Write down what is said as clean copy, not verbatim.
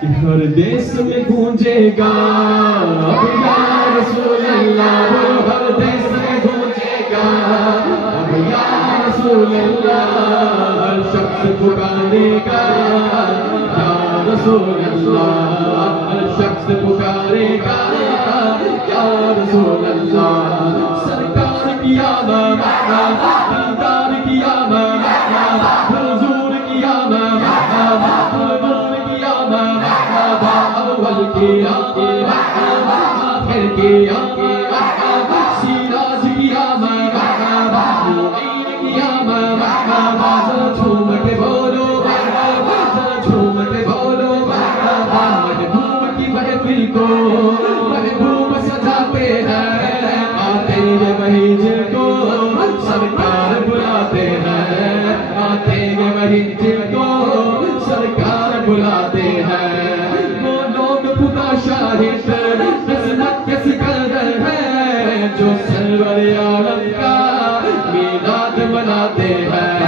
کہ ہر دیس میں گونجے گا اب یا رسول اللہ، بولو ہر دیس میں گونجے گا اب یا رسول اللہ، ہر شخص پکارے گا یا رسول اللہ، ہر شخص پکارے گا یا رسول اللہ۔ سرکار کی آمد، دیدار کی آمد، حضور کی آمد، حضور کی آمد، اول کی آمد، آخر کی آمد، سیراج کی آمد، معین کی آمد، ذرا جھوم کے بولو، ذرا جھوم کے بولو، محبوب کی محفل کو محبوب سجاتے ہیں، آتے ہیں وہی جن کو سرکار بلاتے ہیں، آتے ہیں وہی جن کو سرکار بلاتے ہیں۔ وہ لوگ خدا شاہد قسمت کے سکندر ہیں جو سرور عالم کا میلاد مناتے ہیں،